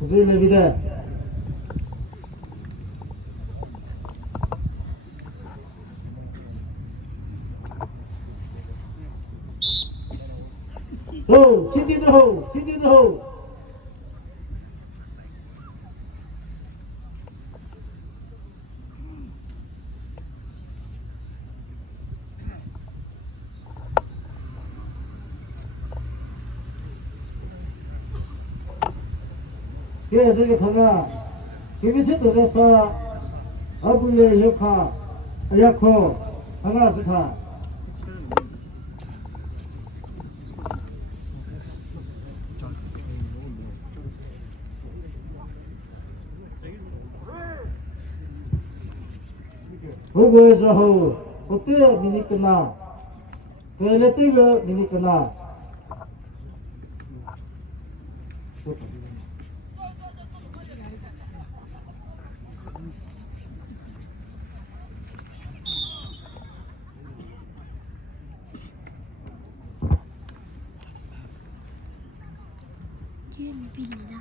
무슨 레비데 호 신진들 호 신진들 호 예, 저기 가나 비비셋도 됐어 아불레 역하 야코 하나 스타 보고에서 호 어때 미니 끝나 왜내 때가 미니 끝나 Chuyên vì là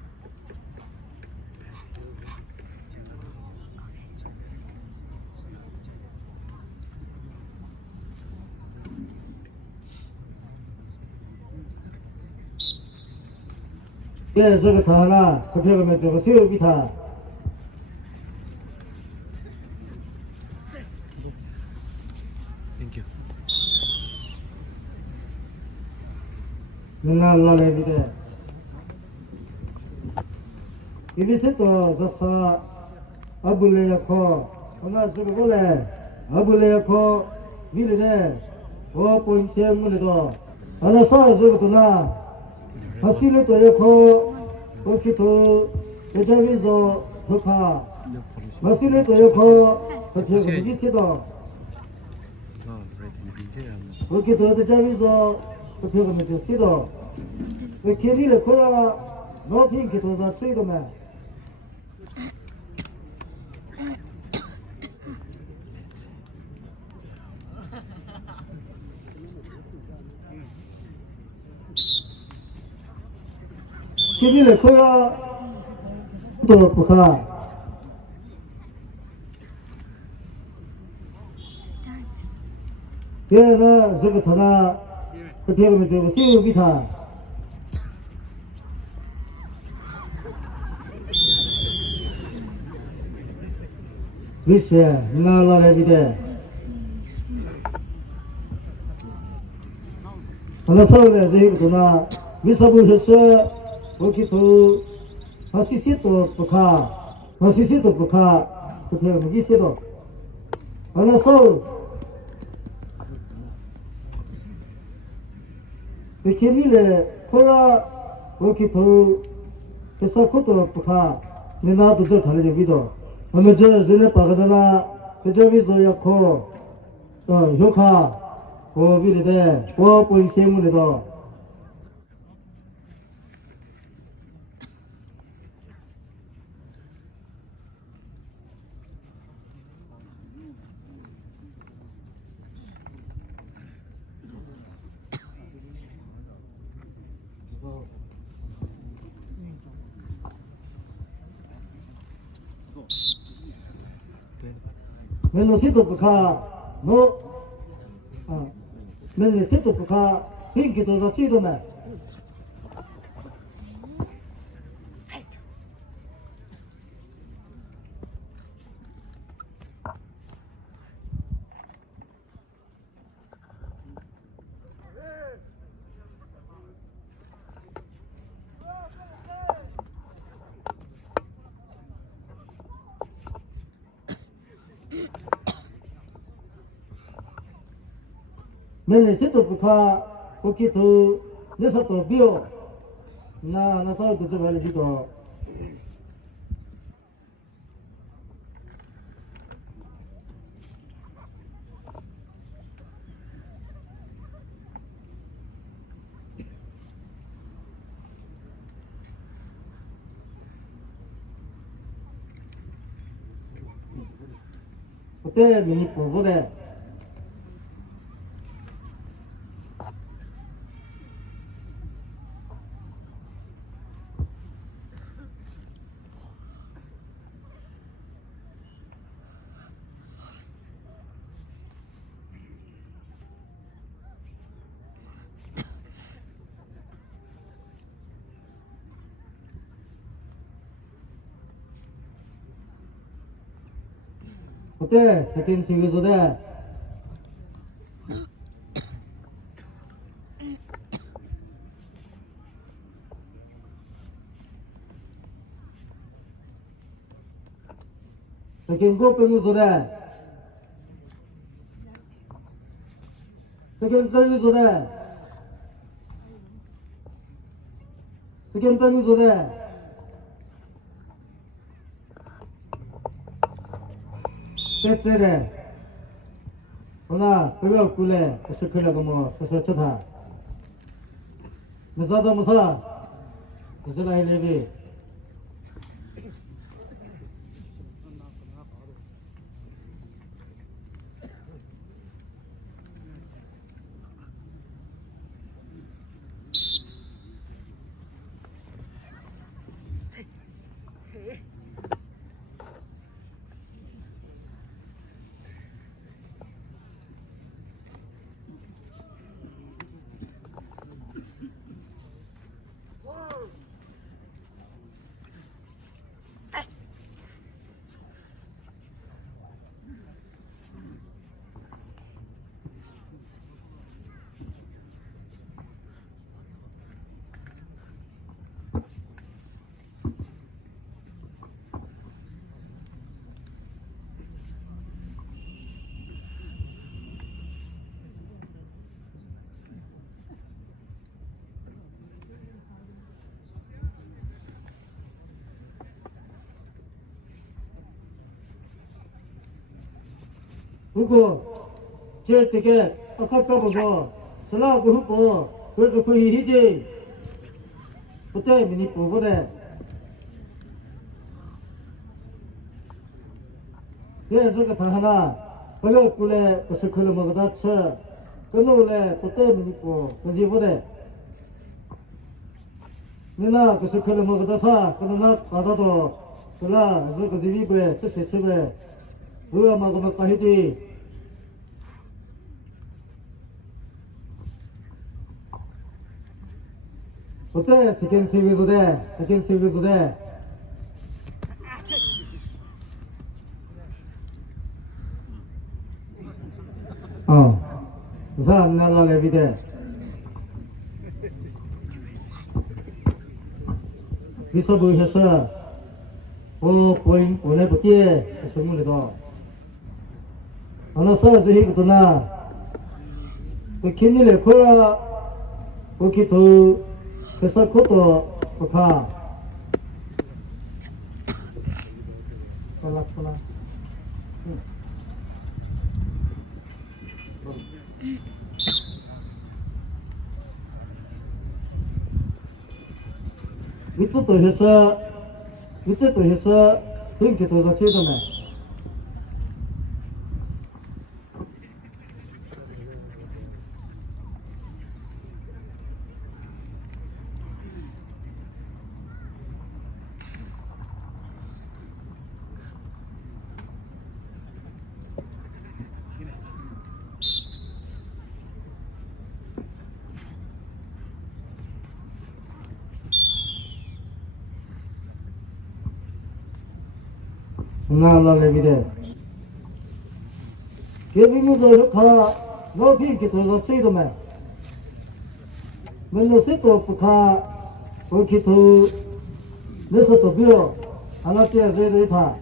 예, 저거 다 하나 kop혀가면 저거 새우비타 Thank you. 눈날라레비데 비비셋도 됐어 아불레 야코 하나 저거 볼래 아불레 야코 미르네 포인트 물에도 하나 사 저거 도나 하실레도 야코 오키토 대자비조 조카 마실레도 야코 어떻게 비비셋도 오키토 대자비조 어떻게 하면 되시도 왜 케미를 코라 노핑키 도자 찍으면 케미를 코라 또 부카 얘는 저거 더나 어떻게 하면 저거 새우 비타 글쎄 나라레비데 하나 서울에 저희부터나 미사부셨어 오키토 하시시토 부카 하시시토 부카 어떻게 하면 기세도 하나 서울 케미레 코라 오키토 테사코토 부카 내나도 저 달려기도 어느 저 전에 빠가다나 그저기 소야코 효카 고비르데 고보이 세문에도 맨날 세도 부카 너 맨날 세도 부카 핑키도 저 찌도네 맨날 세도 부카 오키토 녀석도 비오 나 서울도 좀 알려주고 그때 미니 보고래 그때 세컨 치기소대 세컨 고병소대 세컨 떨기소대 세컨 떨기소대 때때래 하나 그거 꿀래 시클래가 뭐 서서쳐다 무사다 무사 무사라 일레비 그리고 제일 되게 아깝다 보고 전화 그 후보 그래도 그 희지 그때 미니 보고래 그래서 그 다 하나 그거 꿀래 그 스클을 먹어다 쳐 그놈에 그때 미니 보 그지 보래 내나 그 스클을 먹어다 사 그러나 받아도 그라 그래서 그 집에 쳐 그거 먹으면 까히지 어때? 세컨 치기도 돼. 세컨 치기도 돼. 우선 안 나가래 비대. 미소 보이셨어? 보인 오늘 부티에 선물이도. 어느 써서 이거도나 그 김일에 코라 그렇게 더 그래서 그것도 좋다. 잘났구나. 밑에 또 했어. 그렇게 더 제도네. 나가래 비대. 개비면서 가 높이 이렇게 더 제도네. 맨날 셋도 가 그렇게 더 내서 또 비어 하나씩 저희들이 다.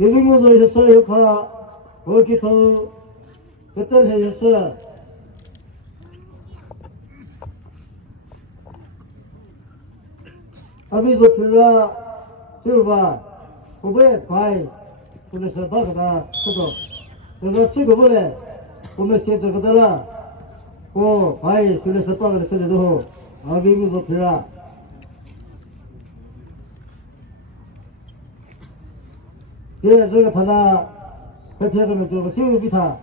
예비모도 했어요. 가 그렇게 더 그때는 해줬어. 아비도 필라 지어봐 후배 바이 그래서 박아다 쳐도 그래서 찍어보래 보면 세저거더라 그 바이 그래서 박아다 쳐도 아비도 필라 예 저기 바다 배피하면 저거 세우 비타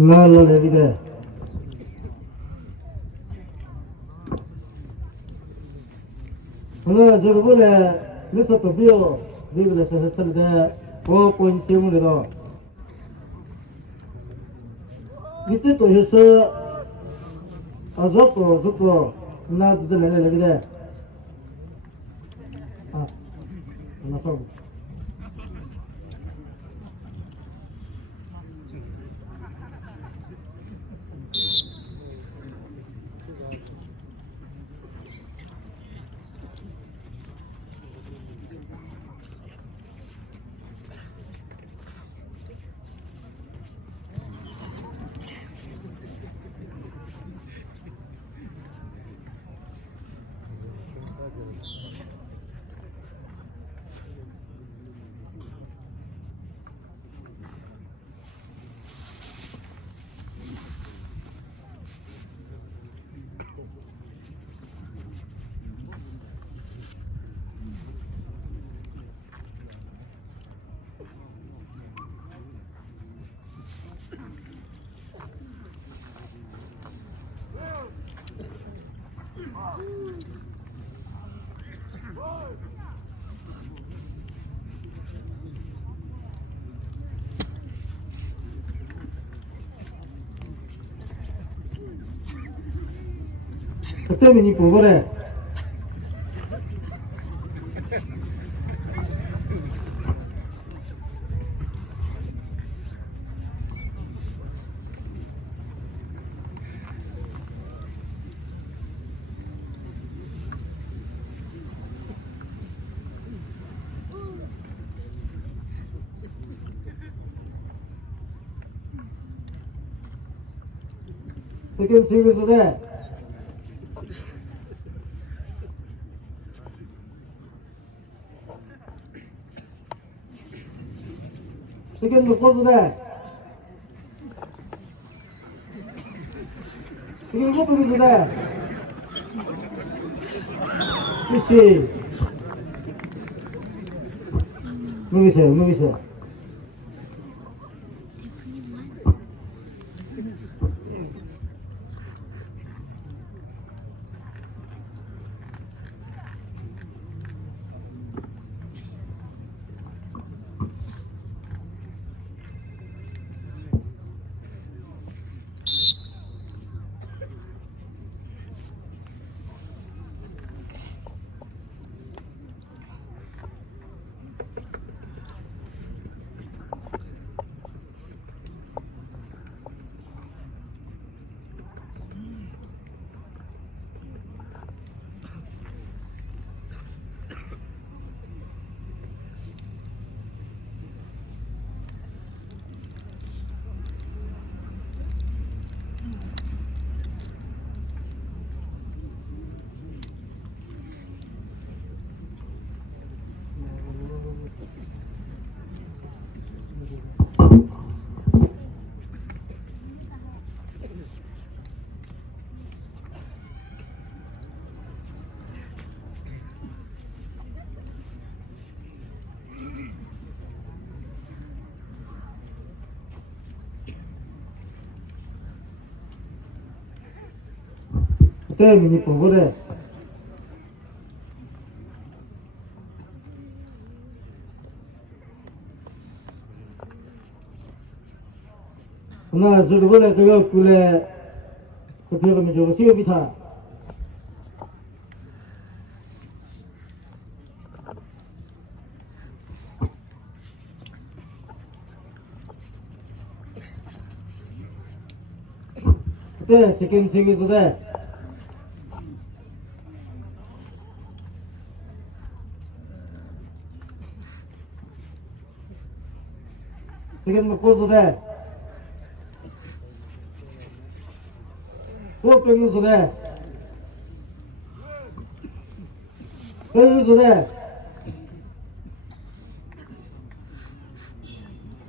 la vida. 오늘 저번에 미스터 비오 미국에서 했을 때 보인 질문으로 이때 또 해서 아저도 죽고 나도 들려내 그래. 아, 나서. 그때면 이쁘고 그래. 지금 지금서 돼. 지금 놓고서 돼. 지금 이것도 놓고서 돼. 그렇지. 넘기세요. 그때면 이쁘고 그래. 나 저번에 그거 그래 그 배우면 저거 수요비타 그때 세경도 돼. 세경 먹고도 돼. 또 빼면서 돼. 빼면서 돼.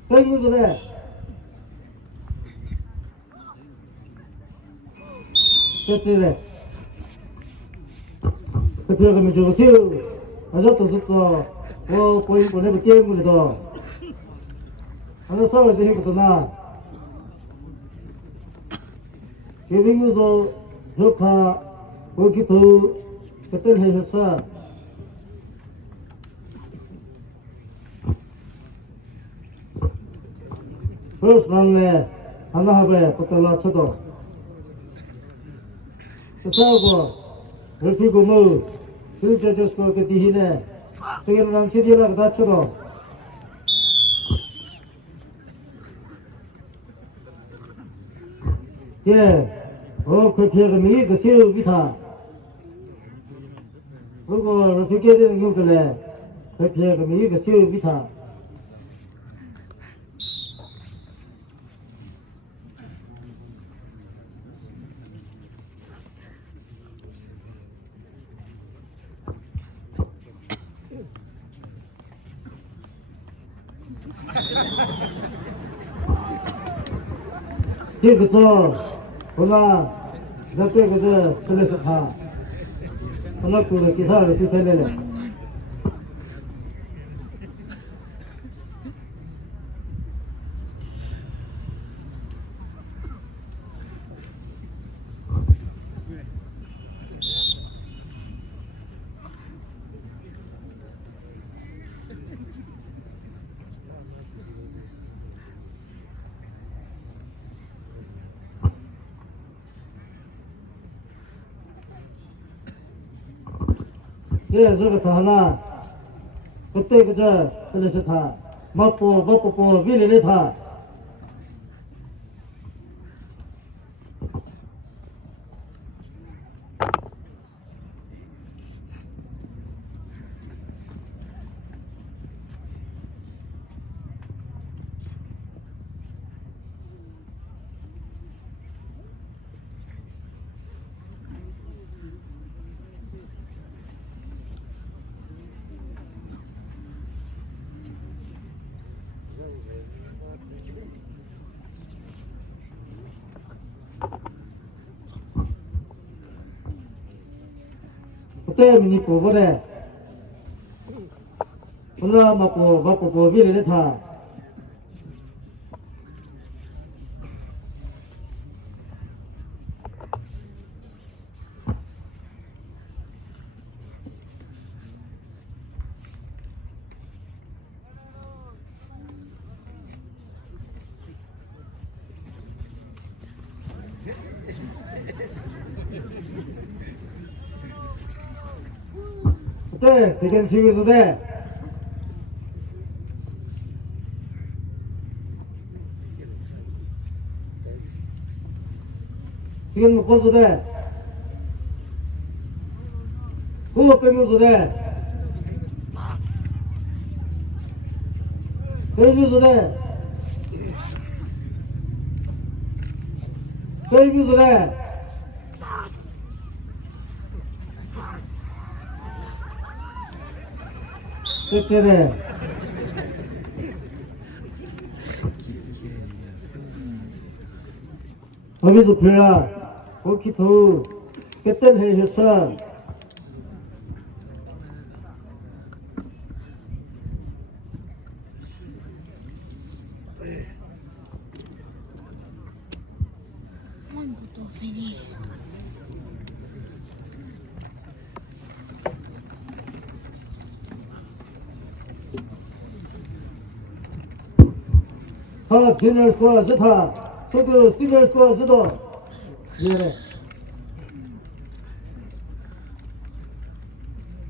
빼면서 돼. 됐지. 그 배우면 저거 새우 아저도 썼어. 보인 보내고 게임을 해도. 아저 싸울 때 해부터 나. 개빙유소 벽화 워키토 그때 해줬어 first ranle 하나 하베 그때라 쳐도 그래서 그리고 뭐 실제 저스코 그 뒤에 세계랑 시디라 다쳐도 예 그렇게 하면 그 세우 기타 그리고 어떻게 되는 경우들에 그렇게 하면 그 세우 기타 그래서 그나 그때 그저 그래서 다 하나 그 기사를 뒤태내네 예, 저거 하나 그때 그저 그래서 다 먹고 밀리네 다 그때 미니 보고래 오늘 먹고 밀리네 다 그때 세계 지구에서 돼 지금 먹고서 돼 그거 빼면서 돼 빼면서 돼 빼면서 돼 때때네 거기서 별라 거기도 그때 해줬어 One puto finish. 디널 스코어 좋다 저도 시글 스코어 저도 미안해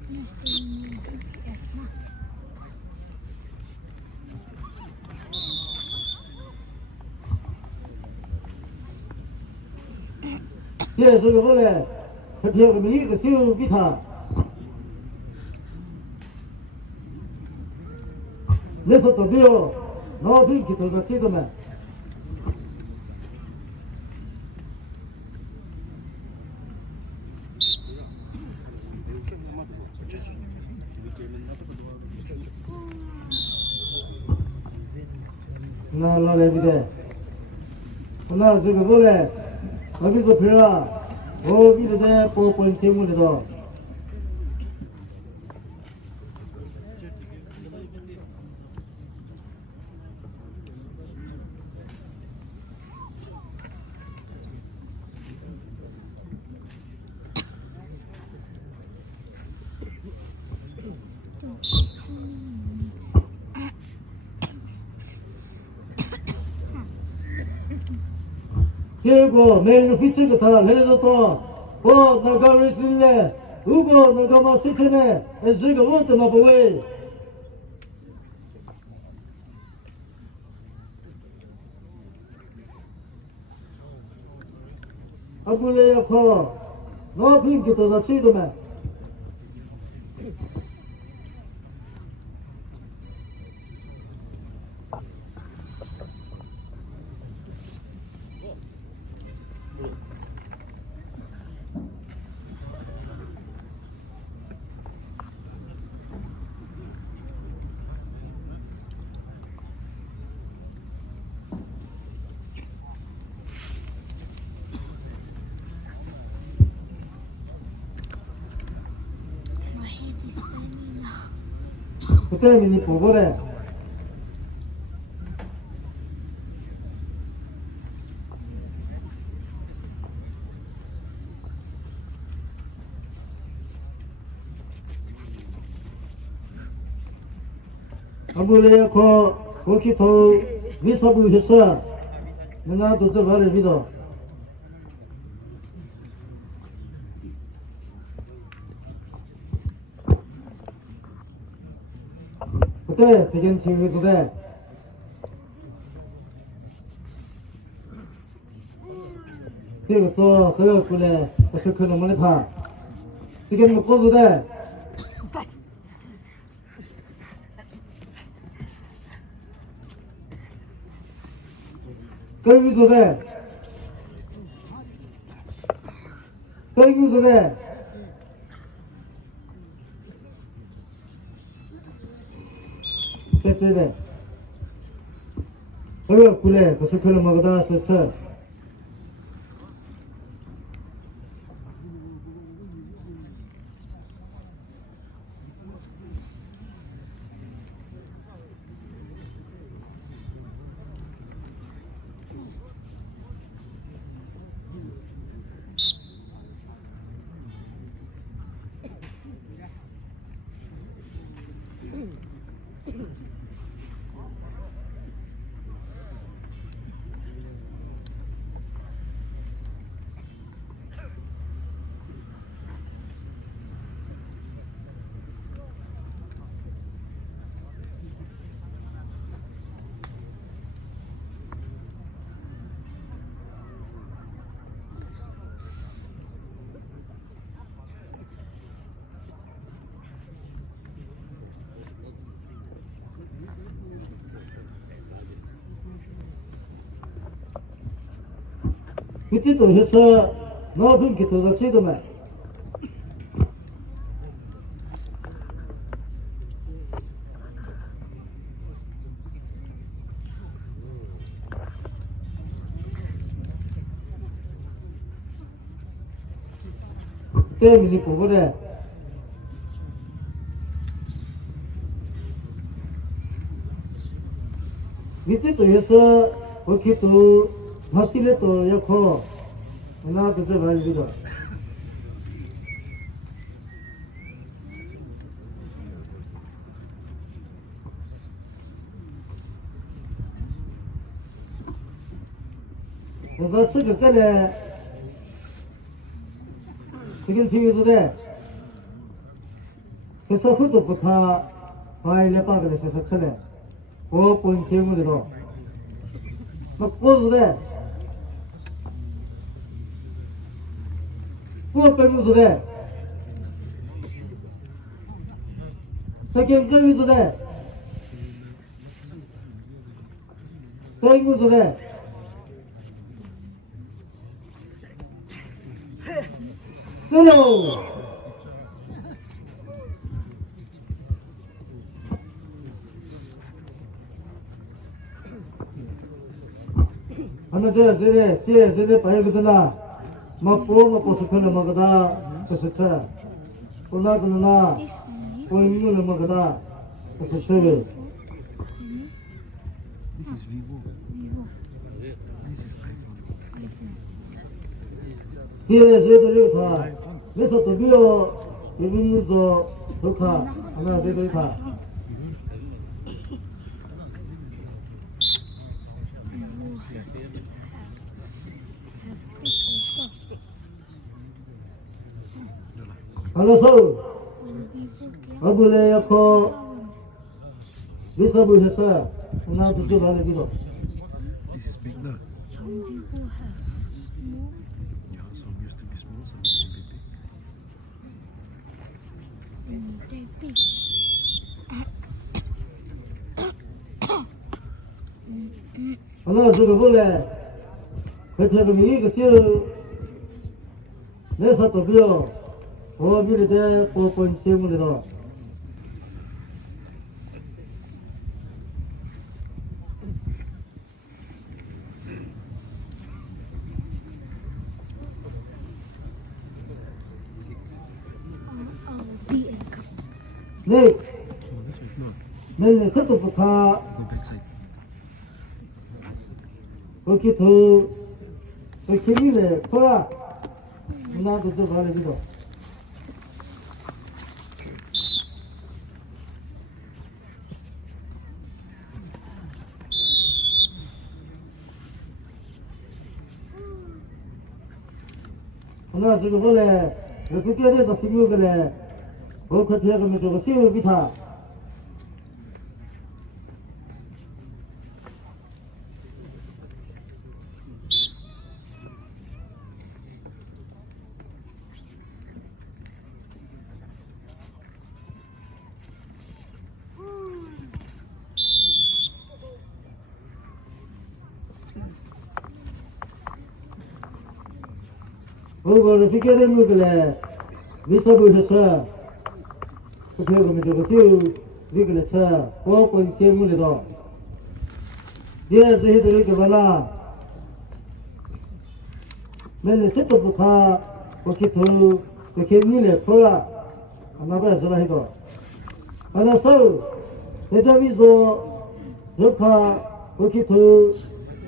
Yes, ma. 예, 저기 원래 그렇게 하면 이거 세우 기타 내서 또 비어 너 빈기 들어가 찍으면 나 레비데 나 저기 원래 거기서 별라 거기서 내 뽀뽀인 때문에도 结果每日飞这个他来着多，我那个人是嘞，如果那个嘛事情呢，这个我怎么不会？啊不来要靠，那平给多少钱的嘛？My head is spinning now. 不对，你补过来。啊不来要靠，我去投，为啥不去说？那都这玩意儿的。不对，这件情不对。这个做这个过来，不是可能没得他，这个没过住的。跟住的，跟住的。对的，这个过来不是可能没得他，是这。그때 또 해서 높은 기토도 지도면 때문에 보고래 밑에 또 해서 거기 또 마실에 또 넣고 하나 둘셋 말리죠. 그래서 찍을 때는 지금 집에서 돼. 그래서 후도부터 바일레 빠그레 해서 쳐내. 본 제물에도 막 보여도 돼. 부어 빼면서 돼. 세경 끌면서 돼. 빼면서 돼. 끊어. 하나 쟤 봐야겠구나. 먹고 스크를 먹어다. 그래서 차. 올라가나. 보이는 먹어다. 그래서 세배. This is Vivo. Vivo. This is iPhone. 쟤들이 다. 그래서 또 비어. 비빔도 좋다. 하나 쟤들이 다. 알았어. Vivo 아불레 야코 비서부 했어. 나도 좀 알아 믿어. This is big now. Some people have small. Yeah, some used to be small, some used to be big. And they big. 하나 저거 볼래. 그때 그 미리 그 씨. 내서 또 비어. 비리 대 뽀뽀인 세물이다. Big. 네. Oh, this way. No, 맨날 서도부터 go back side. 그렇게 더 재미네. 돌아. 나도 좀 알아 믿어. 하나 지금 원래 숙제에서 쓰고 그래. 그렇게 해가면 저거 세월 비타. 그거를 숙제된 거 그래. 미서부에서 그렇게 해가면 저거 세월 그래 차. 그거 세물이다. 뒤에서 해도 이렇게 봐라. 맨날 서도부터 그렇게 그렇게 니네 돌아. 하나 봐야 저라 해도. 하나 서 대자비서 여파 그렇게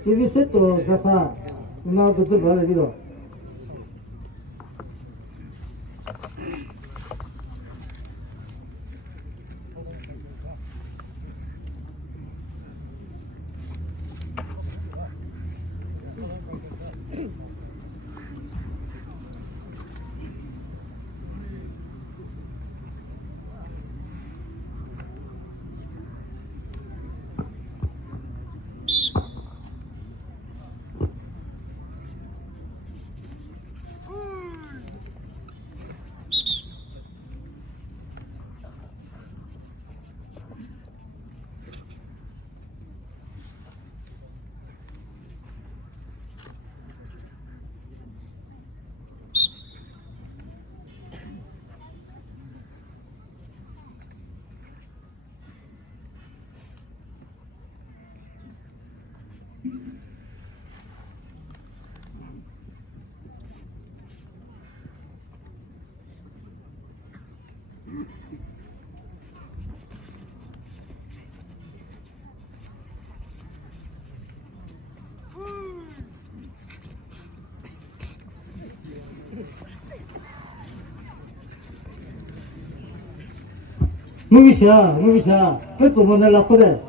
TV 세트 가사 나도 좀 알아 믿어. 무기샤, 그것도 못 내려 그래.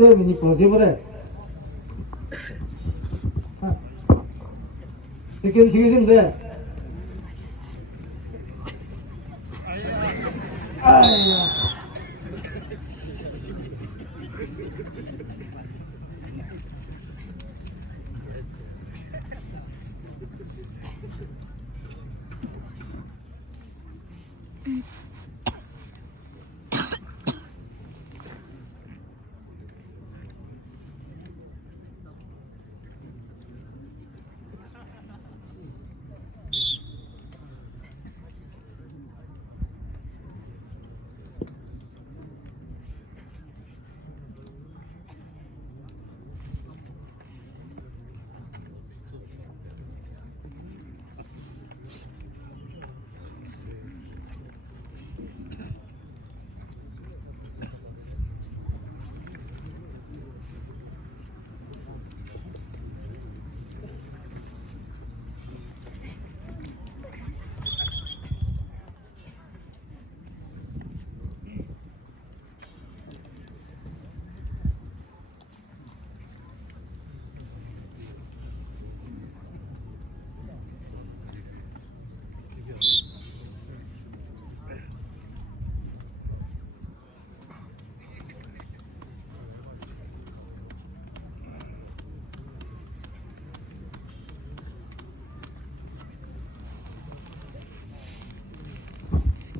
때문에 보내버려. 이렇게 죽이시면 돼. 아이야.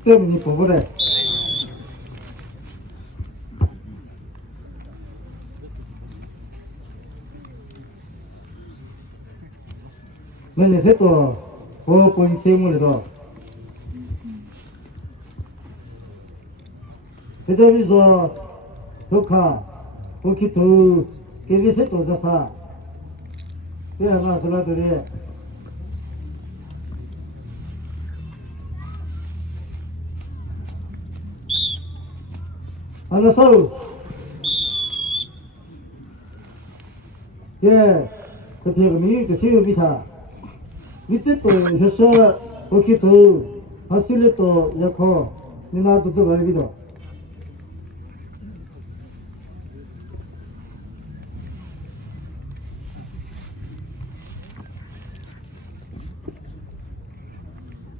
때문에 보고래. 너네 새또 보호본 세물에도 대접이서 덕하 버키트 개비 새또 자사 그래 마슬라들이 알았어 예 그때 그 시우비사 밑에 또 했어 버키트 하실래 또 약호 니나도 또 알기도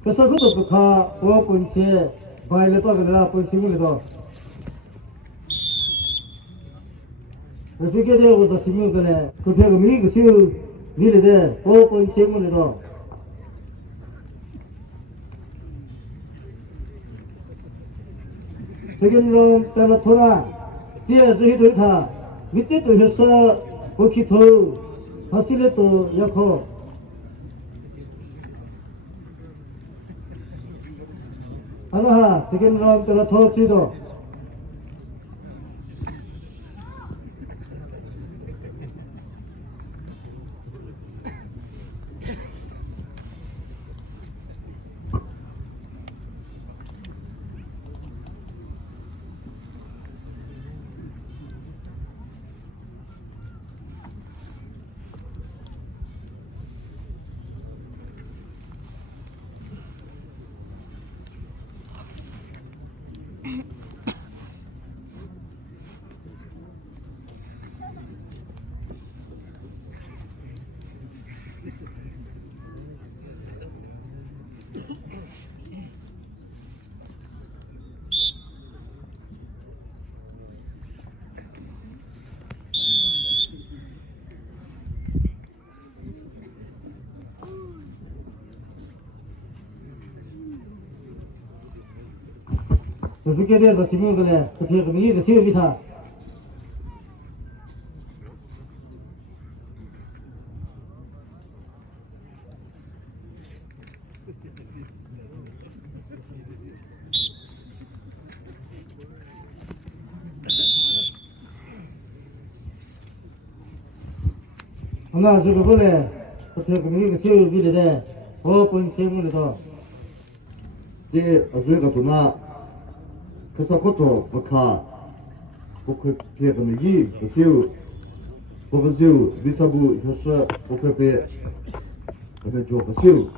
그래서 그것도 덕하 보호본체 바일레도 그래라 본체물에도 그렇게 되고서 시민들의 그 배금이 그 시우 미래대 보호본 책문에도 세균론 때문에 토나 뒤에서 히들타 밑에 또 했어 거기 더 하실래 또 약호 하나 세균론 때문에 더 지도 그렇게 돼서 시민들의 그 배금이 그 시우 미타 하나 저거 본래 그 배금이 그 시우 미래대 보호본 책문에도 제 어제가 도나 그래서 그것도 버카 버크 피해가는 이 그시우 버그시우 비사부 효서 버크페 그래 줘 그시우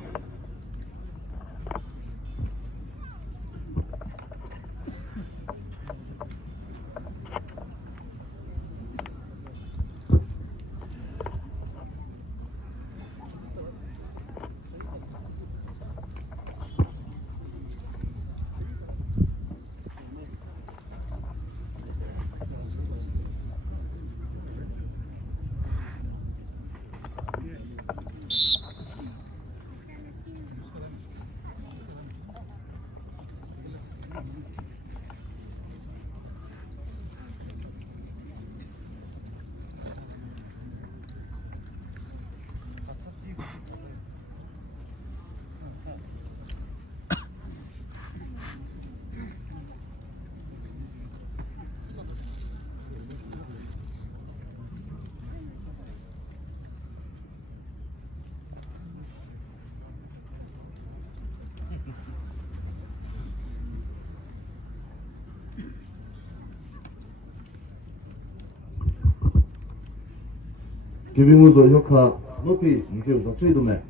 기빙우도 효과 높이 이제 우선 네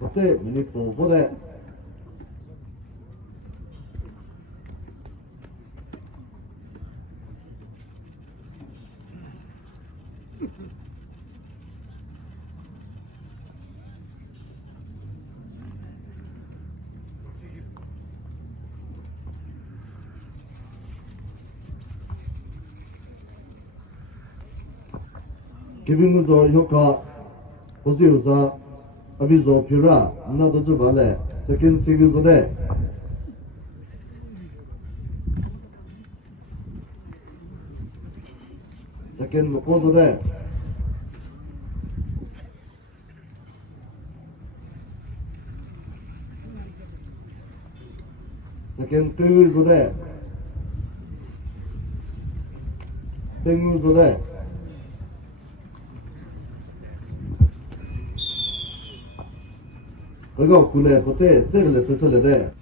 어때 미니포 보대 기빙무도 효과 보지우사 아비조 피라 나도 좀 말래 세컨 세규도데 세컨 먹고도데 세컨 뜨글도데 땡무도데 그거 굴레 그때 저걸 쓰서래데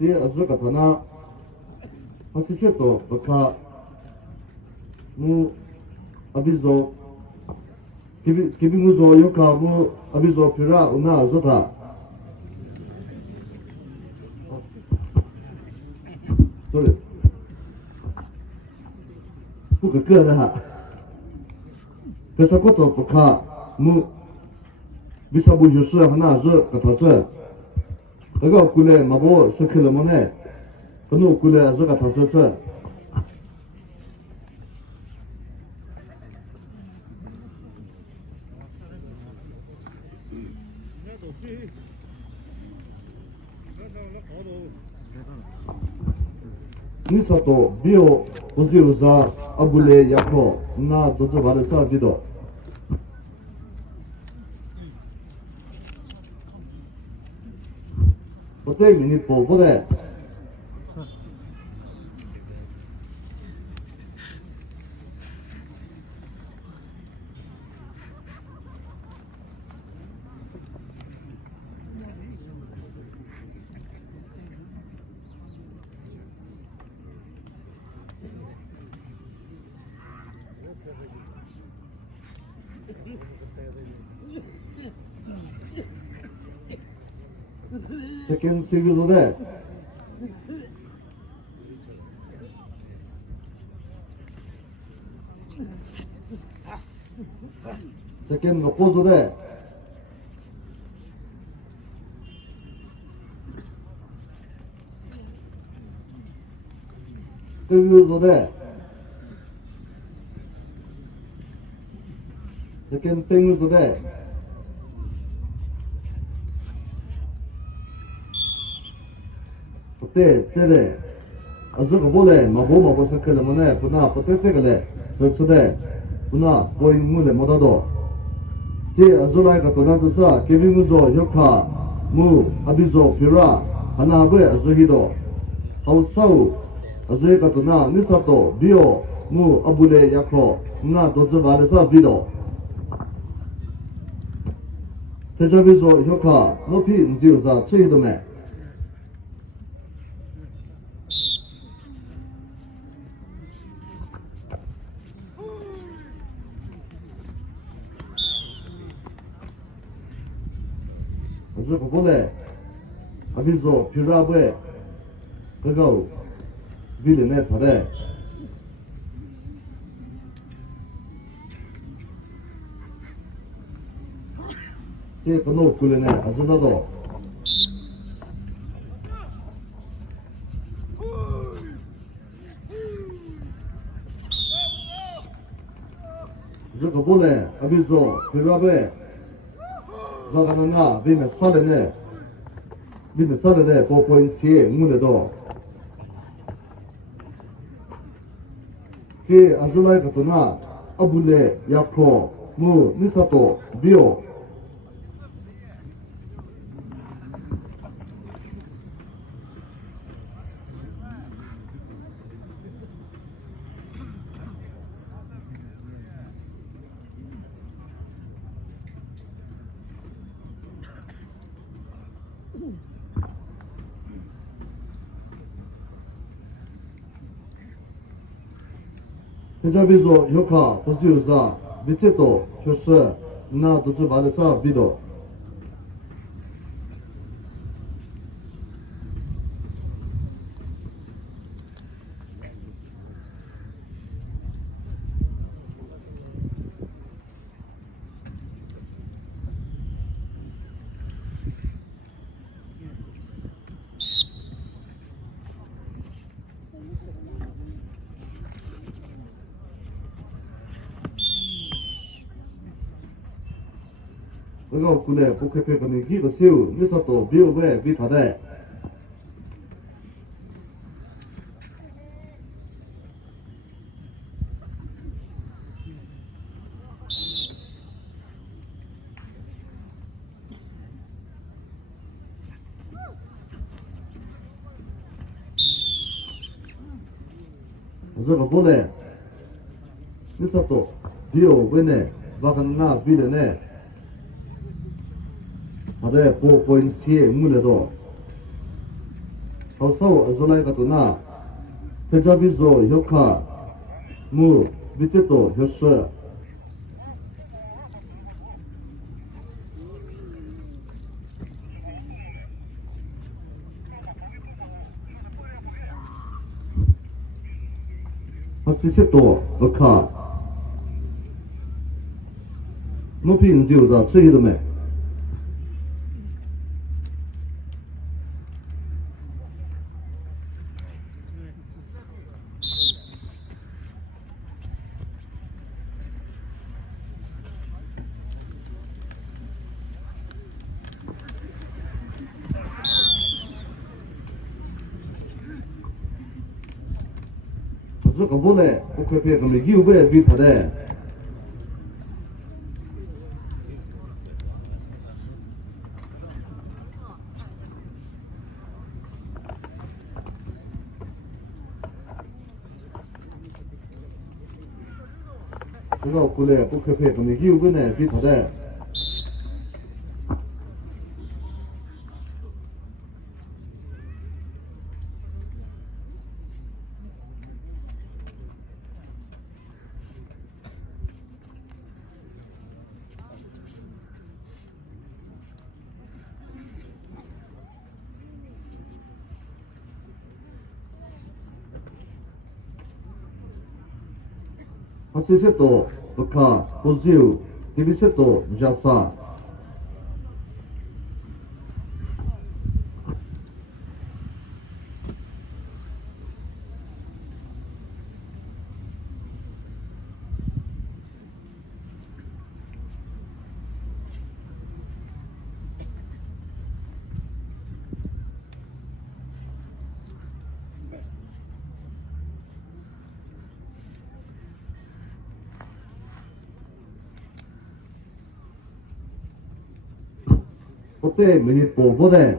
제 아주가 하나 하시셔도 버카 무 아비조 기빙무조 요카무 아비조 피라 우나 아조다 sorry 不可个的哈 그래서 그것도 버카 무 비사부 유스 하나 저 같아서 그거 굴레 마보 스킬모네 그노 굴레 저 같아서 니사도 비오 오지우자 아불레 야코 나 도저 바르사 비도 어때 미니 보보데 세컨 세규도데 세컨 먹고도데 세규도데 세컨 땡유도데 그때 쟤네 아저가 뭐래 마보 스킬모네 부나 그때 쟤가래 저초대 부나 보인 문에 못하도 제 아저라이가 도나서서 개빙무조 효과 무 아비조 피라 하나베 아저히도 하우사우 아저가 도나 니사도 비오 무 아불레 야코 나 도즈바르사 비도 대자비조 효과 높이 인지우사 최이도메 그래서 그번에 아비조 피라브에 그거 빌리네 파래 제 그노 굴리네 아주다도 그래서 그번에 아비조 피라브에 나가는가 비면 살레네 보포인시에 문에도 그 아줄라이 같으나 아불레 야코 무 니사토 비오 대자비조 효과 도시우사 밑에도 효스 나 도주 말해서 비도 그거 군에 복회패 거는 기도 세우 미사도 비오베 비타데 저거 보래 미사도 비오베네 바간나 비르네 다들 보인시에 물에도 서서 어서라이가도나 페자비조 효과 무 밑에도 효스 학시세도 어카 높이 인지우자 최이름에 저거 보래 복회패 그러면 기우베 비타데 저거 군에 복회패 그러면 기우베네 비타데 학시세도 어카 보지우 디비세도 자사 어때 미니 보보데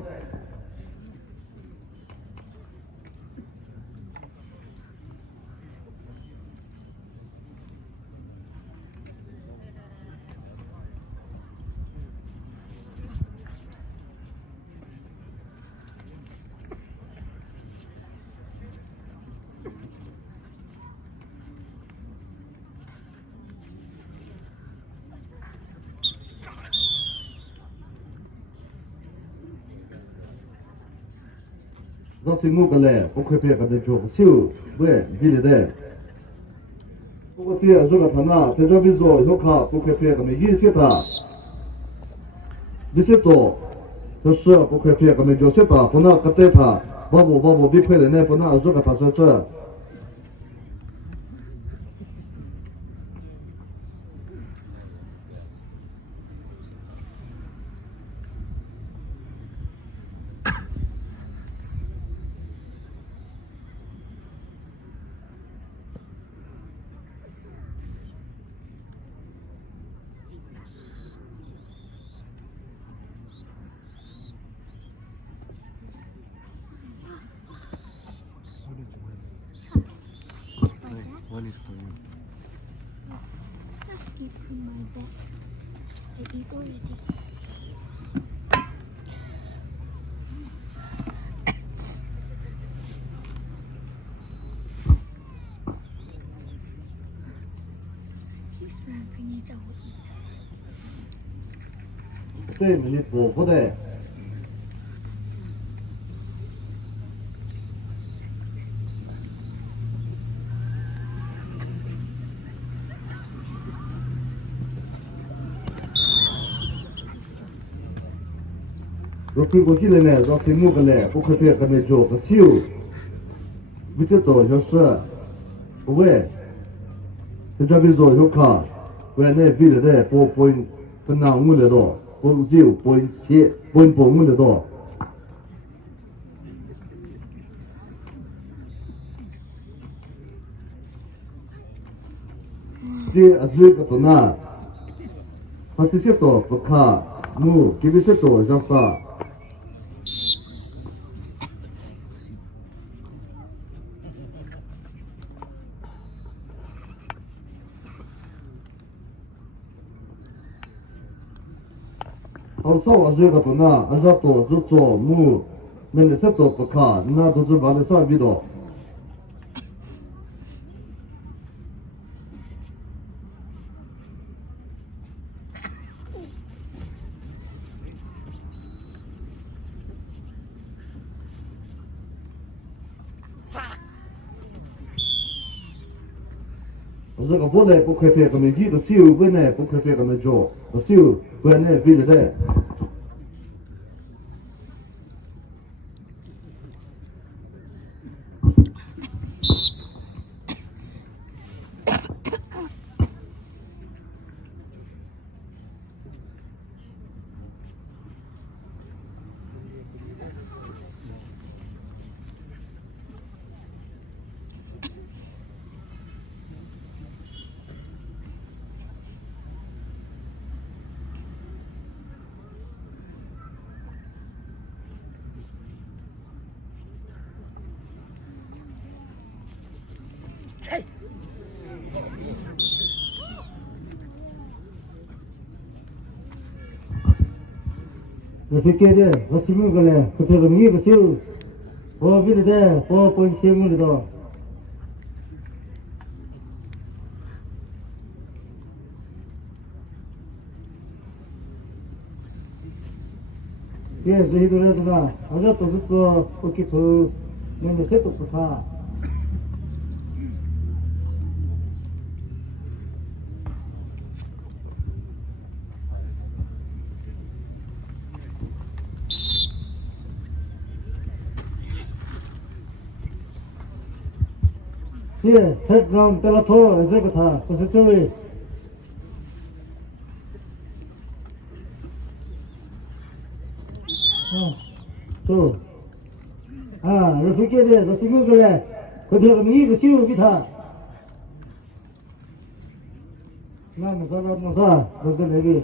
자식무갈래 복회패 가데 줘 시우 왜 비리데 그거티에 저가 타나 대자비조 효과 복회패 가면 이세다 비세도 저서 복회패 가면 저세다 보나 그때다 바보 비패네 보나 저가 타서저 One is for you. Let's give him my ball. I eat already. This one finish I will eat. 어때 미니 보보데 그리고 길에네 자식무갈래 복회패 가면 줘 시우 밑에도 효스 왜 대자비조 효과 왜내 비리데 보인 끝나 물에도 point zero point 7 point 4mun de do je azui ka to na hasise to pakha mu kibise to japa also azui ka to na azato zutso mu men se to pakha na do zu ba le sa bido这个不来不开费，可能几个修不来不开费，可能做，修不来费的在。Fikirde, vasimu gale, kutu gami vasiu, po bilde, po point semu lido. Ye, zahidu le duna, aja to zuko, oki to, nene seto kuta. Ye, third round tela to, eze kuta, so sechewi. To. Lo fikirde, vasimu gale, kutu gami vasiu kita. Na masa, rote lagi.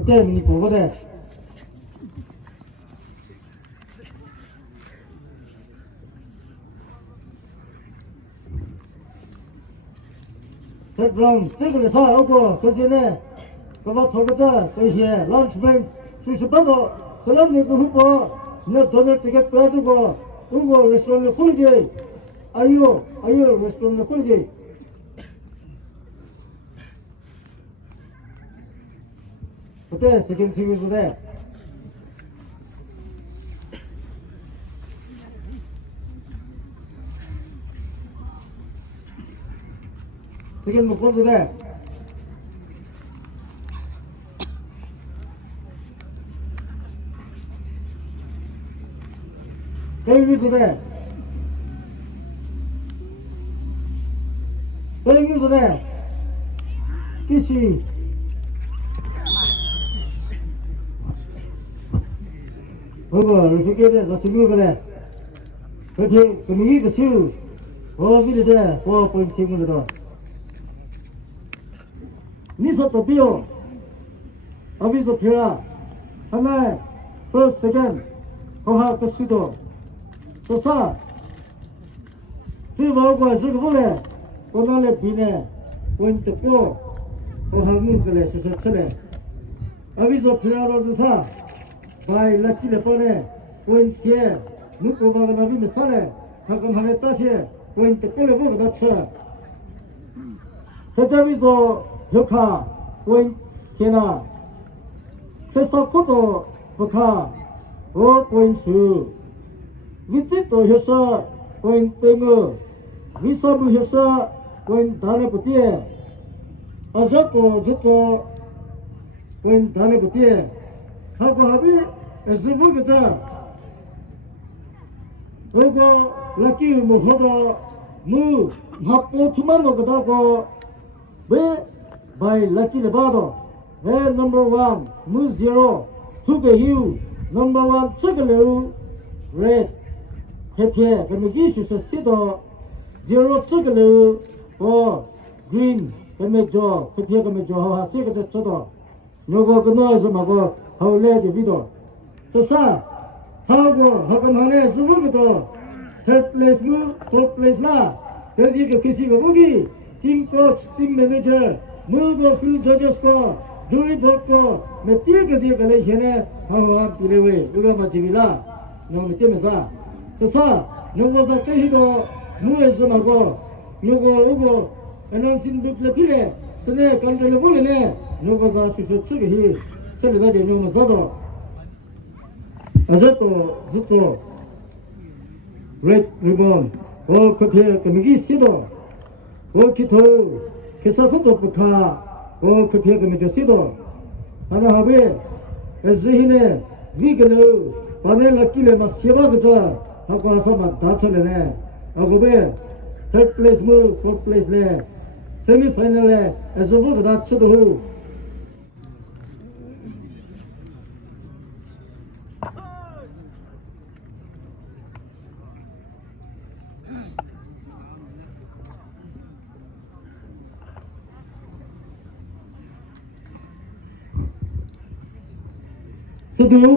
Oke, mini pogo deh. Third round, 这个的赛后果，首先呢，那么透过这些 lunch break，就是把个这两年过后，那昨天这个不要这个，如果 restaurant 的会计，哎呦 restaurant 的会计。어때? 세컨 팀에서 돼. 세컨 먹고서 돼. 여기서 돼. 여기서 돼. 키시. Over, fikirde, vasimu gale. Kutu, kami vasiu. Po bilde, po point semu lido. 니서도 비오 아비도 비라 하나의 first second 거하 그 수도 또사 그거하고 저거 보래 오늘의 비네 포인트 고 거하는 그래 수서처래 아비도 비라로도 사 바이 락치레 뻔해 포인트에 눕고 박은 아비면 사래 가끔 하면 다시 포인트 꼬레 보고 낮춰 대자비도 벽화 포인트나 회사코도 벽화 포인트 밑에도 회사 포인트 위서부 회사 포인트 단에 붙이에 어저도 저도 포인트 단에 붙이에 하고 합이 에스부기다 그리고 락기 무서도 무 합보 투만 먹다고 왜 바이 락기를 봐도 왜 넘버 원 무 제로 투게 휴 넘버 원 찍을래요 레드 해피해 그러면 기수서 시도 제로 찍을래요 그린 그러면 저 해피해 그러면 저 하하 찍을 저도 요거 끊어서 먹어 하울래지 비도 또사 하고 하금하네 수부기도 third place 무 fourth place 나 그래서 그 기시가 무기 팀 코치 팀 매니저 무고 필 저저스코 조리 볼거 몇 띠에 그지 그래 현에 하와 비레웨 이거 맞지라 너무 때문에 또사 요거서 깨히도 무에서 말고 요거 에너지 둘레 필에 선에 간절히 보내네 요거서 수수 측이 처리가 되는 거도 아저도 레드 리본 커피에 그미기 시도 키토 기사소도 부카 커피에 그미기 시도 하나 하베 에즈히네 위글로 바넬라 끼레 마시바가자 하고 하사마 다쳐내네 아고베 third place 무 fourth place 네 세미 파이널에 에즈보가 다쳐도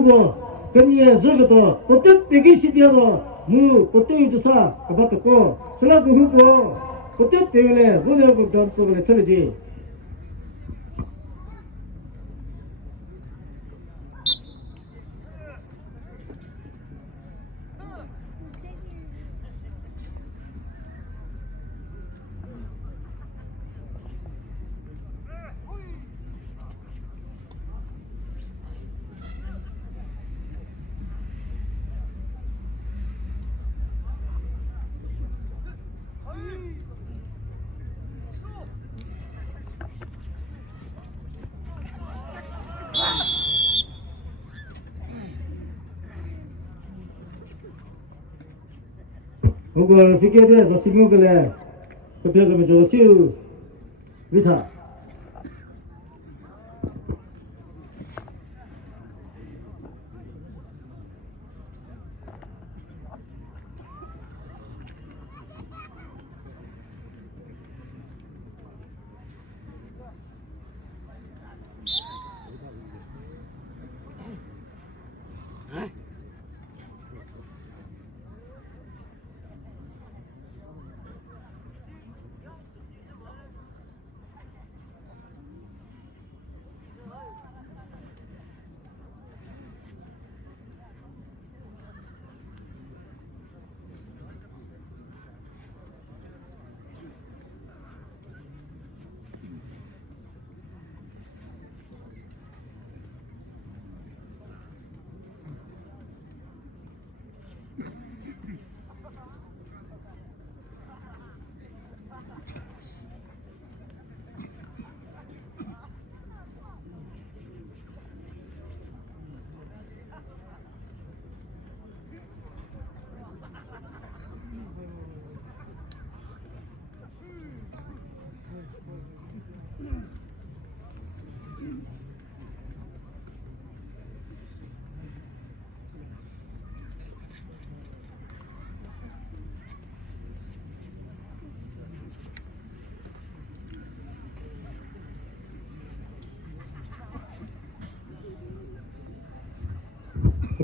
그리고 그니에 저것도 그때 되기 시대로 무 그때 이제사 그밖에고 슬라그 후보 그때 때문에 오늘부 전속으로 틀리지 그걸 비교에 대해서 신경을 해. 그러면 저 시우 위타.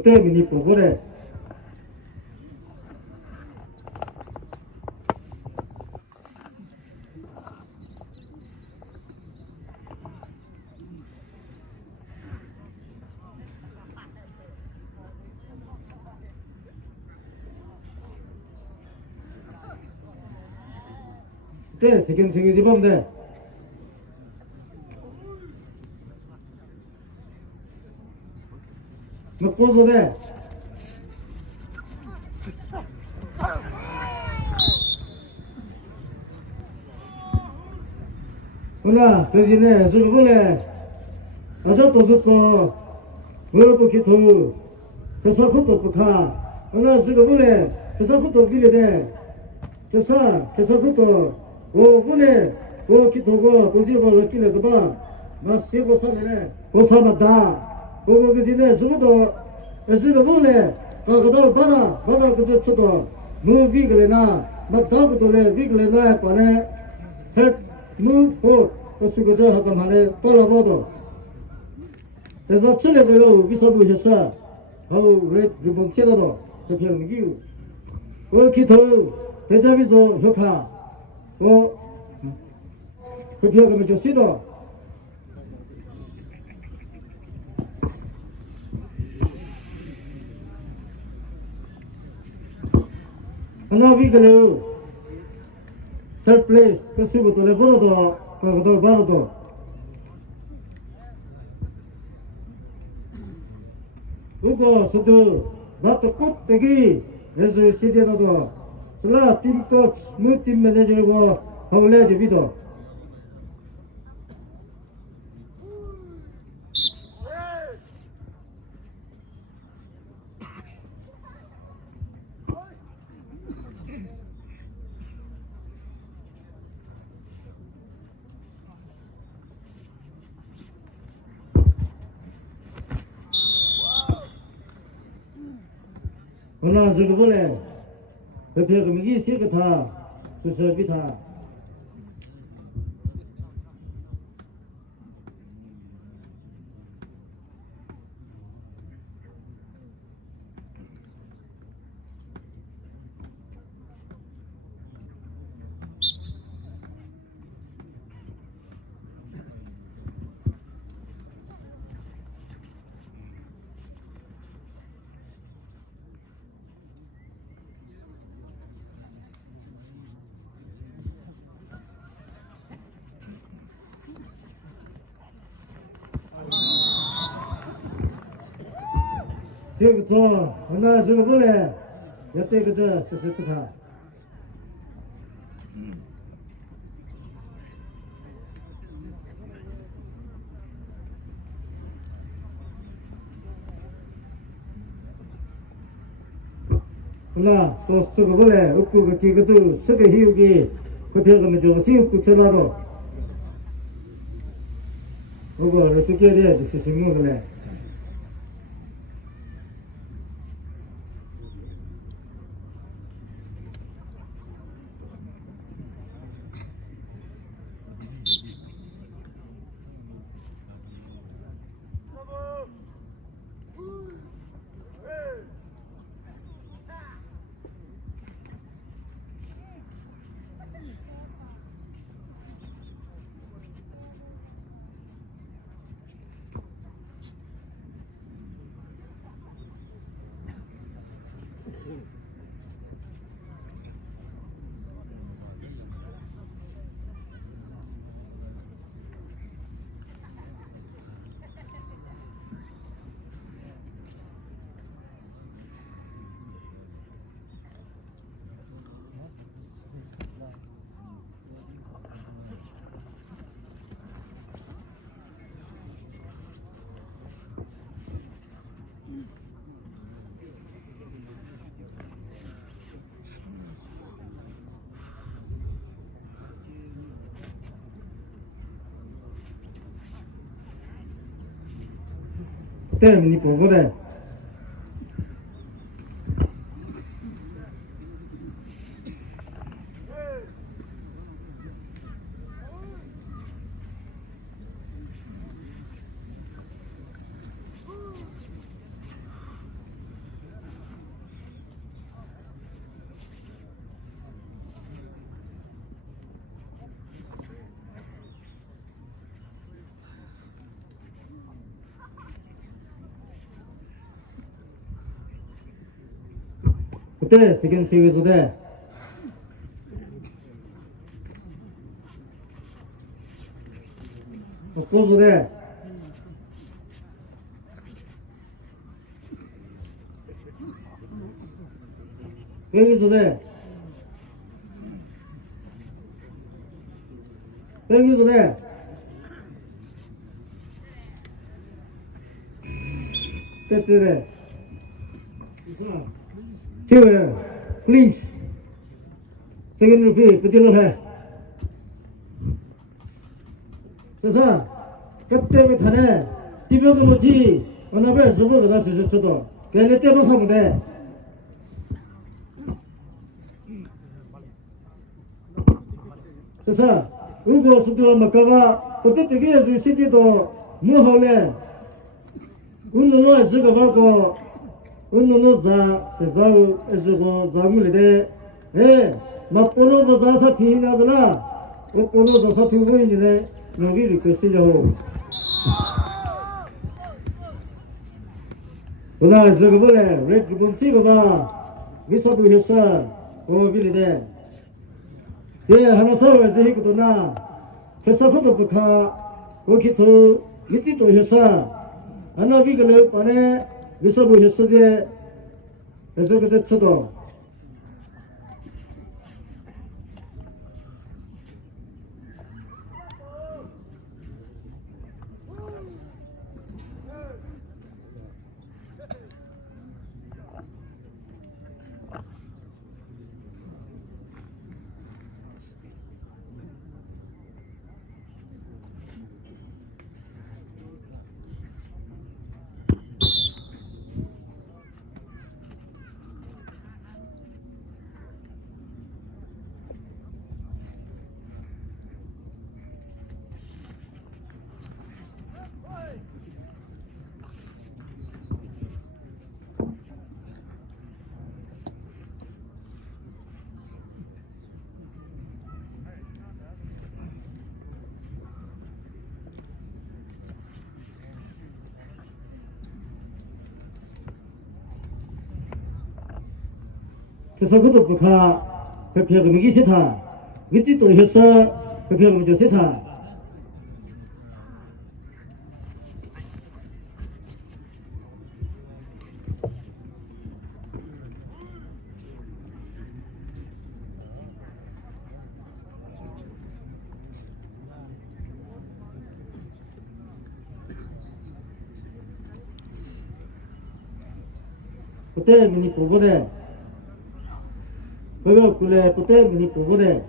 때문에 보고래. 때 지금 집으면 돼. 너 꼬서 돼. 누나, 저기네, 저기 보내. 어저 또 듣고, 뭐또 기토, 회사 것도 또 가. 누나, 저기 보내. 회사 것도 빌려 돼. 회사 것도, 보내. 기토고, 도지고, 느끼네, 그 봐. 나 세고 사네. 고사만 다. 그 지네, 저것도, 저기 보내. 그거 봐라. 그저 저도, 뭐 비그래나, 막 다그도래, 비그래나, 꺼내. 수고자 하다 말에 빨라봐도 그래서 전에도 위서부셨어 왜 이번 기다도 대표님이 기도 대자비도 효과 대표님이 좋시도 하나 위그를 third place 그 수부터 레버도 그것도 바로도 그거 서도 나도 꽃대기 그래서 시대도 슬라 팀도 무팀 매니저고 하울래 비도 오늘 저거 보내 옆에 그 미기 실그 다 주서 비타 저기부터 하나 저거 보내 옆에 그저 스스스타 하나 또 저거 보내 없고 그 기그들 섭외 희우기 그때 가면 저거 시육국 전화로 그거 어떻게 해야 돼 스승 먹을래 때문에 보고래 그때 세컨 시리즈대 고수대 여기서대 여기서대 때때대 지금 클린치 세컨 루피 그대로 해 그래서 그때 타네 디벼도 지 어느 배 저거 그다 주셔도 걔네 때로 사면 돼 그래서 우고 수도 막가가 그때 되게 주 시기도 뭐하래 운노는 저거 받고 운노는 자 그래서 저거 자물이데 에 막고노도 자사 피나더라 고노도 자사 피고 있는데 여기 이렇게 쓰려고 그다음 저거 뭐래 레드 좀 찍어봐 미소도 했어 고빌이데 예 하나 서울에서 했거든 나 회사 것도 부카 거기도 밑에도 했어 하나 비글을 꺼내 미소도 했어지 그래서 그때 쳐도 그래서 그도 부카 협회가 미기 싫다 밑에도 했어 협회가 미기 싫다 그때 미니 보고대 그거 그래 그때 미니 보고대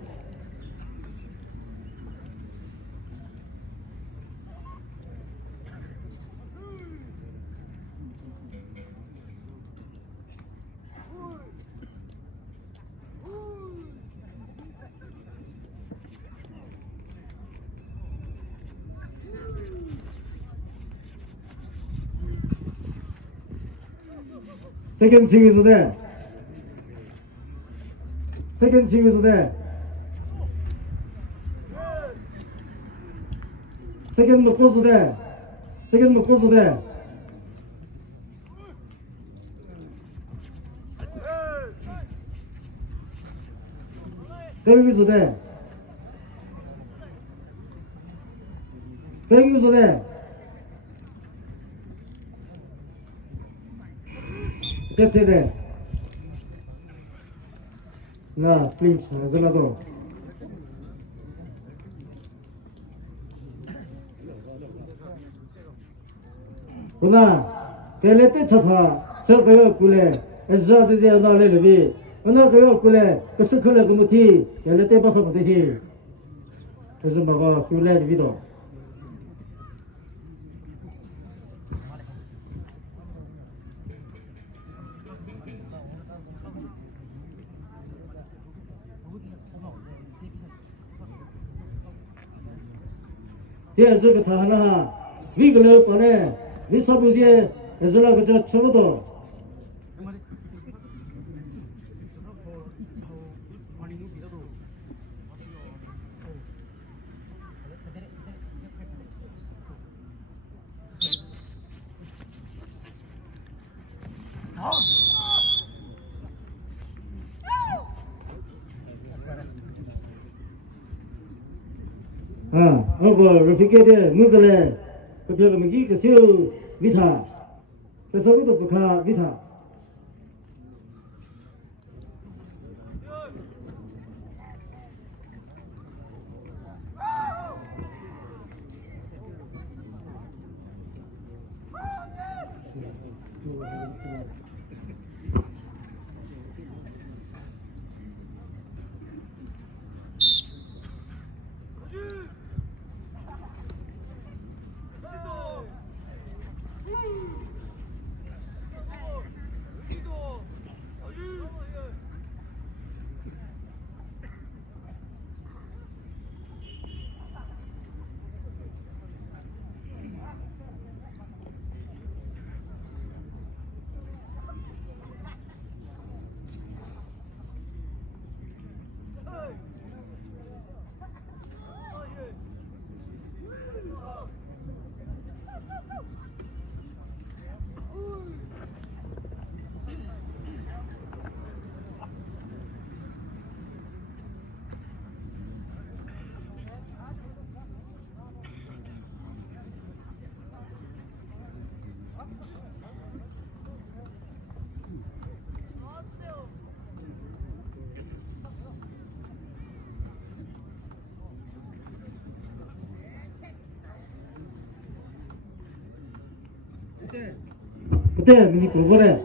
세컨 칭에서 돼 세컨 칭에서 돼 세컨 먹고서 돼 세컨 먹고서 돼 여기서 돼 여기서 돼 됐대 돼 나 플리즈 전화도 그나 텔레테 쳐파 저거요 굴에 에스자드제 나래르비 그나 그요 굴에 그스클레 그무티 텔레테 봐서 못되지 그래서 막아 굴에 비도 예, 저거 다 하나 위글을 꺼내 위사부지에 에서라 그저 적어도 어거 루피게데 무글레 그저 미기 그시우 미타 그래서 그도 부카 미타 그때 미니 그거래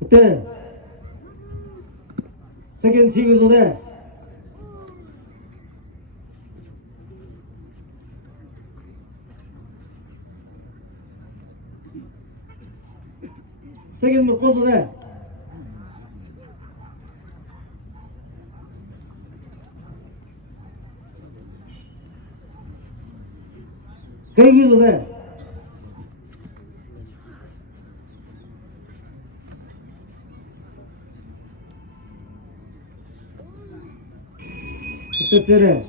그때 세계 지구전에 세계 먹고서네 계기전에 그때 때래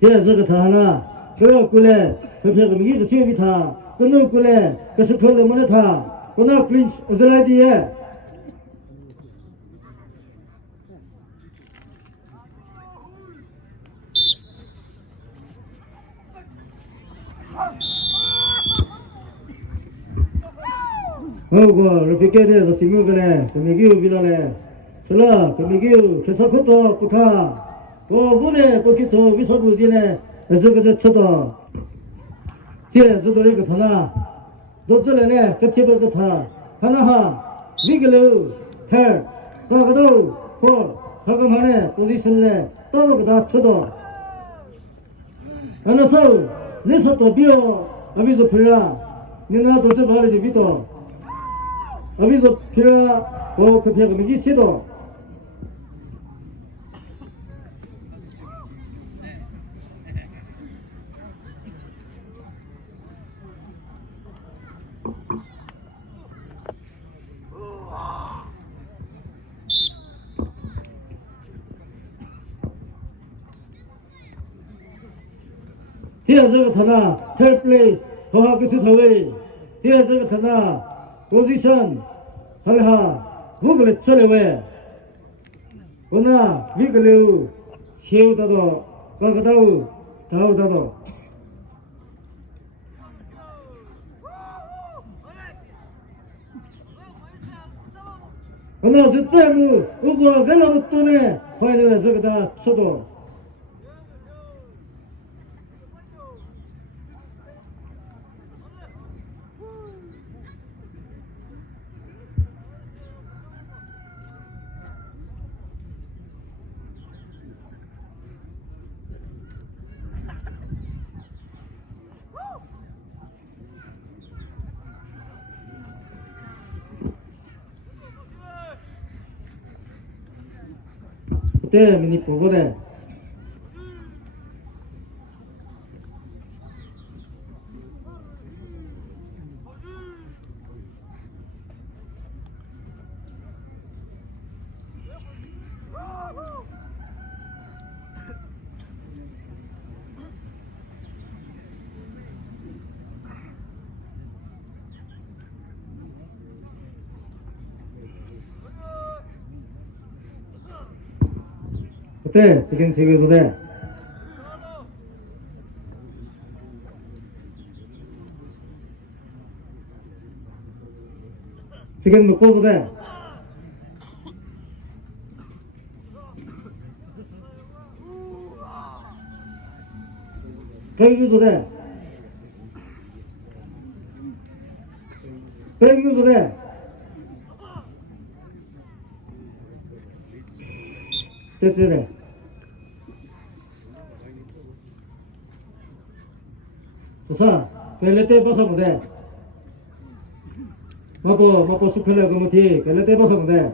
제가 다 하나 그 꿀에 그 배가 미기 시험이 다 그놈 꿀에 그 스컬레 뭐네 다 그나 클린치 어슬라이디에 어고 루피케데 시무그네 그미기 비라네 슬라 그미기 계속부터 부카 문에 포키토 위서부지네 에서그저 쳐도 제 저들이 그 하나 도전에 끝집을 다 하나하 위글루 텔 사가도 폴 사금하네 포지션에 또 그다 쳐도 하나서 내서도 비어 아비서 필라 니나 도저 바르지 비도 아비서 필라 그 피하고 미기 시도 뒤에서 타나 텔 플레이스 더하기스 더웨이 뒤에서 타나 포지션 할하 무글레 처레웨 오나 위글레우 시우다도 가가다우 다우다도 오나 저때무 우고 갈라부 또네 화이네에서 그다 쳐도 그때 미니 보고래 때 지금 제거소대 지금 먹고소대 백유소대 백유소대 됐지 자, 벨레테 벗어보대. 마포 수펠레 그무티 벨레테 벗어보대.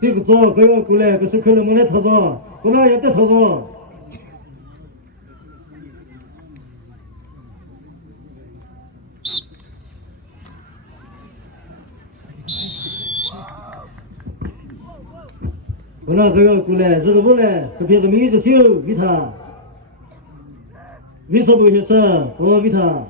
지금 또 그거 굴레 그 수펠레 문에 터져. 그나 여태 터져. 그나 그거 굴레 저거 볼래 그 비도 미도 시우 미타 미소부 했어 미타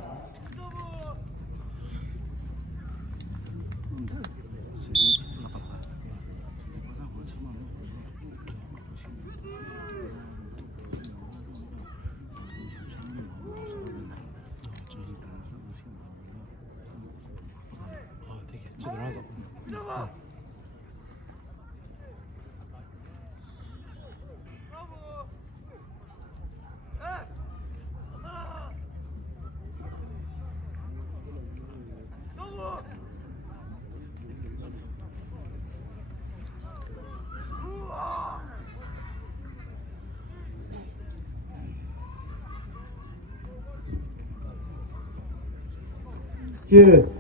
되게 찌들하다.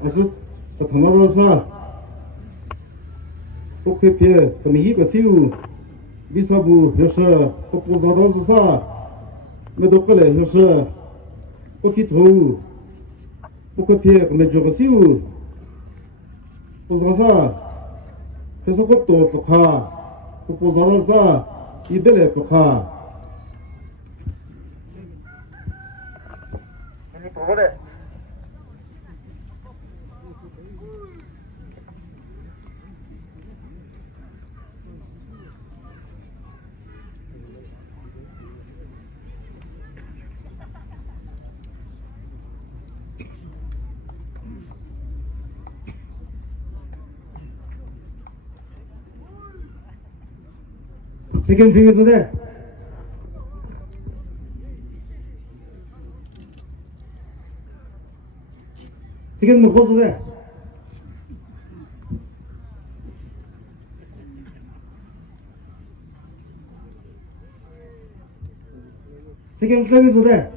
아주 담아로서 꼭대피에 그럼 이거 시우 미사부 여서 꼭보자로서 메도컬에 여서 꼭히 도우 꼭대피에 그럼 저거 시우 보자사 그래서 꼭도 꼭하 꼭보자로서 이들에 꼭하 아니 그거래 지금 중에서네 지금 뭐 고소돼 지금 여기서네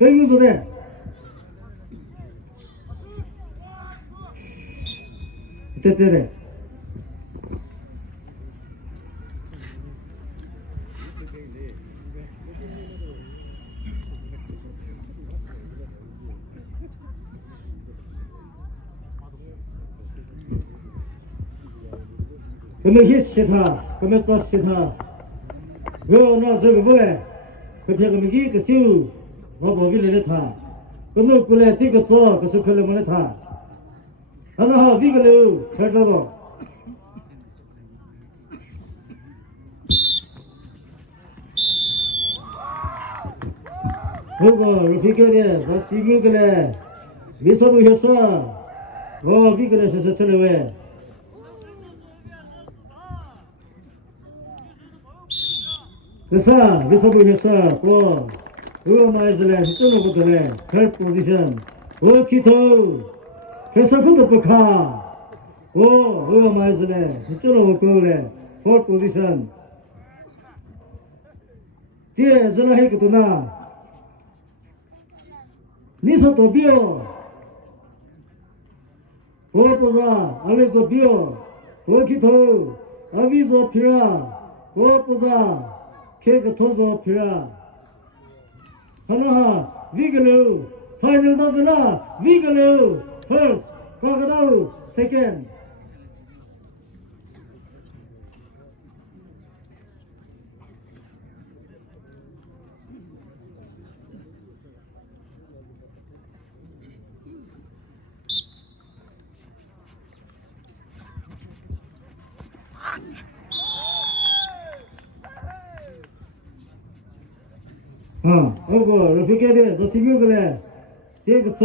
여기서네 됐네 그러면 히스타 그러면 또 히스타 요나 저기 뭐래 그때 그러면 이그 시우 뭐 보기를 타 그러면 그래 뛰고 또그 스펠레 문에 타 하나 위글로 절도로 그거 비결에 너 시글그래 미소부 했어 비글에 서서처럼 왜 그래서 미소부 했어 그거 말해줄래 시점을 보더래 별 포지션 키토 그래서 그거 뽑아 그거 말해줄래 시점을 보더래 별 포지션 뒤에 전화했거든나 니서도 비어 보자 알레도 비어 키토 아비도 피라 보자 케이크 토조 피라 하나 위글루 파이널 더즈나 위글루 퍼스트 과거다우 세컨드 이거 러피게데 저 시기글에 제가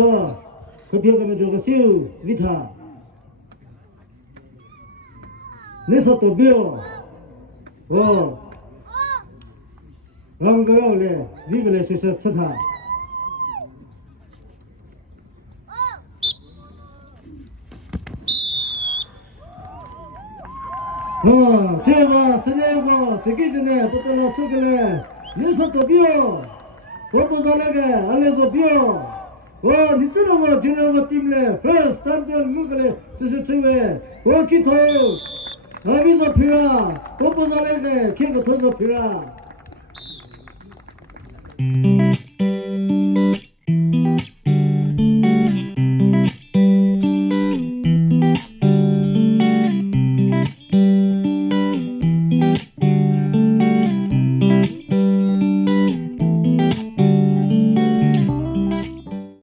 커피가 저거 시우 위타 내서도 비어 랑거래 위글에 세서 차타 제가 스네고 세계전에 또나 속을래 내서도 비어 보고자래게 알려서 비어 니들은 지나고 팀래 first champion 누구래 스스트웨 키토 나비도 피라 보고자래게 킹거 터져 피라